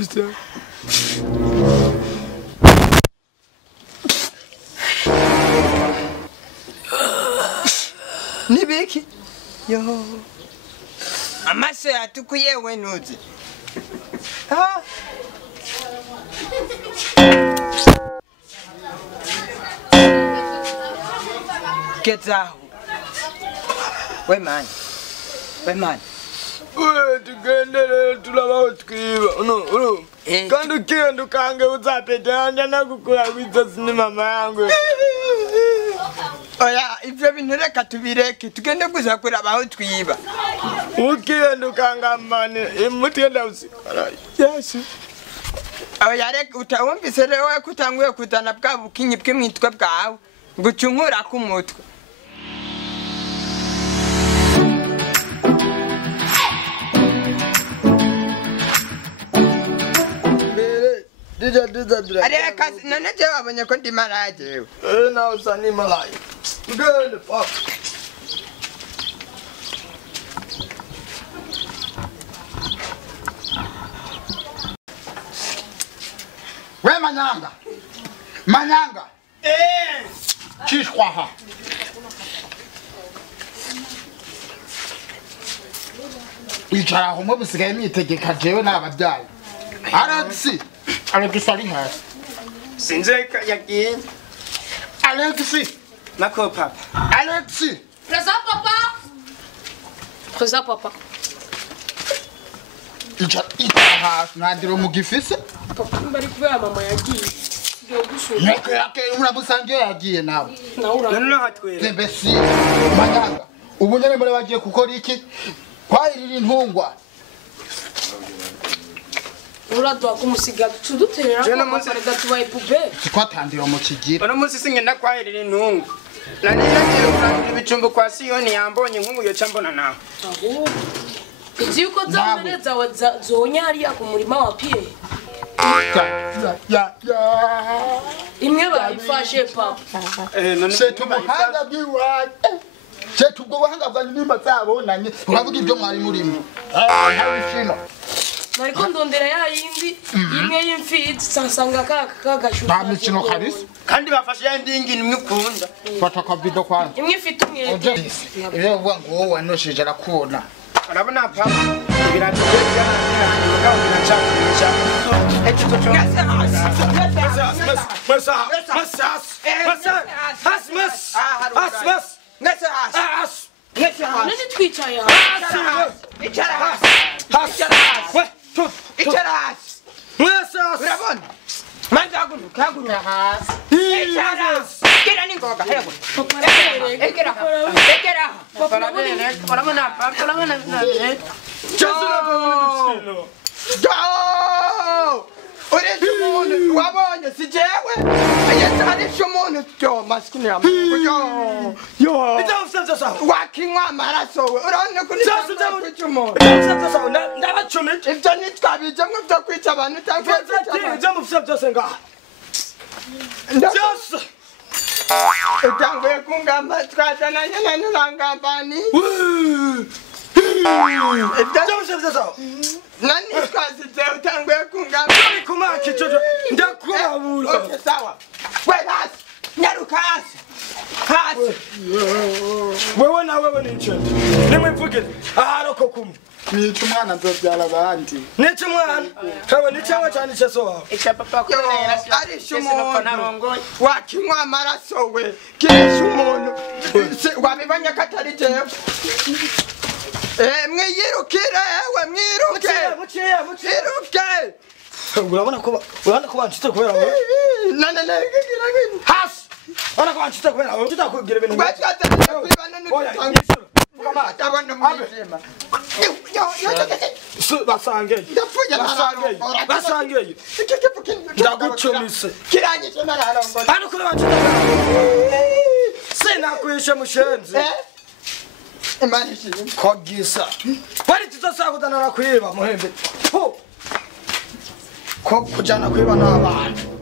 gusa. Nibiki? Yo. Amaso yatukuye wenuze. Ah. Get out. Wait man. Tugende tulaba twiba. No. Kandi ukenda ukange uzapetanya nakukura kwitasi ni mama yangu. Oya, ivyo bintu reka tubireke tugende gusa kurabaho twiba. Ukenda ukangamane imutenda usikara. Yes. Oya reka utawumvise rero kutanguye kuzana bwa bukinyi bw'imwitwe bwawe gucunkura ku mutwe. Dida. Areka none je wabonye ko ndi maraje. Na usani malai. Tugende fuck. We Manyanga. Chishwaha. Icara aho mu busigaye mwitegeka jewe n'ababyaye. Alex ari hasi. Sinze yagiye. Alex. Nako papa. Alex. Présent papa. Icara hasi nandiro mu gifise. Papa mbari kubera mama yagiye. Neke yake uramusangiye yagiye nawe. None hatwere. Tembesi. Manyanga. Ubu nyene muri bagiye gukora iki? Kwayirira intungwa. Uradwa kumusiga tuduterera ko mafarega tubaye pube. Sikwatandira mu kigira. Ono musi singenda kwahirira intungu. Nani nagiye kurandira ibicumbu kwa Siyoni yambonye nkungu yo cambona nawe. Izi uko zamereza zonya hariya ku murima wa Pierre. Ya. Imwe bayifashe papa. None Setu muhanga bwiwa. Setu ubwo buhanga bwa nimba zabonanye. Uravuga ibyo mwari murimo. Ntabishino. Nariko ndondera ya yindi imwe y'imfizi sansanga kagashuka. Nta mikino kabisa. kandi bafashe ya ndingi nimwe ukunda. Fata kabido kwanza. Imwe ifite umwete. Rero uvuga ngo wowe wanoshije arakubona. Urabona papa ibirato bya mugabo binacakurisha. Nani twicaye Urabona? Manza kaguru hasi. Kira ningoga hego. Ekera. Urabona papa urabona. Uretse umuntu wabonye si jewe ayatarisha umuntu cyo maskini ya Mungu yo Ndavusavye sawa wakinywa amaraso we urabona ko ni umuntu ndavusavye sawa ndabacomeje ibyo nitwabije mwe byo kwica abantu cyangwa byo mufisa byose ngaha byose utanguye kungamba twazananye na nurangambani ndavusavye sawa nani twazize utanguye kungamba ari kumaki jojo ndakurabura okay sawa we hasi nyaruka hasi wewe na wewe ni nchende nimwe mvuge aharoko kumwe Nico umwana nzobyara abandi. nico mwana kawe ni cyawe cyane cyeso wawe Echa papa ko arisha umuntu wakinywa amaraso we kirisha umuntu wabibanye katari jewe mwiyirukire we mwiruke muciye urabona ko banshitse kubera wowe nane hasi urabona ko banshitse kubera wowe tutakugira ibintu kwibana n'utanga atabona mwijima basangeye basangeye ndagucumise kirangije nararongora hano kuri banshitse sinakwishe mushenzi Imana ishimwe kogisa bari tuzasakudana kwiba muhembe ko kujana kwiba n'abantu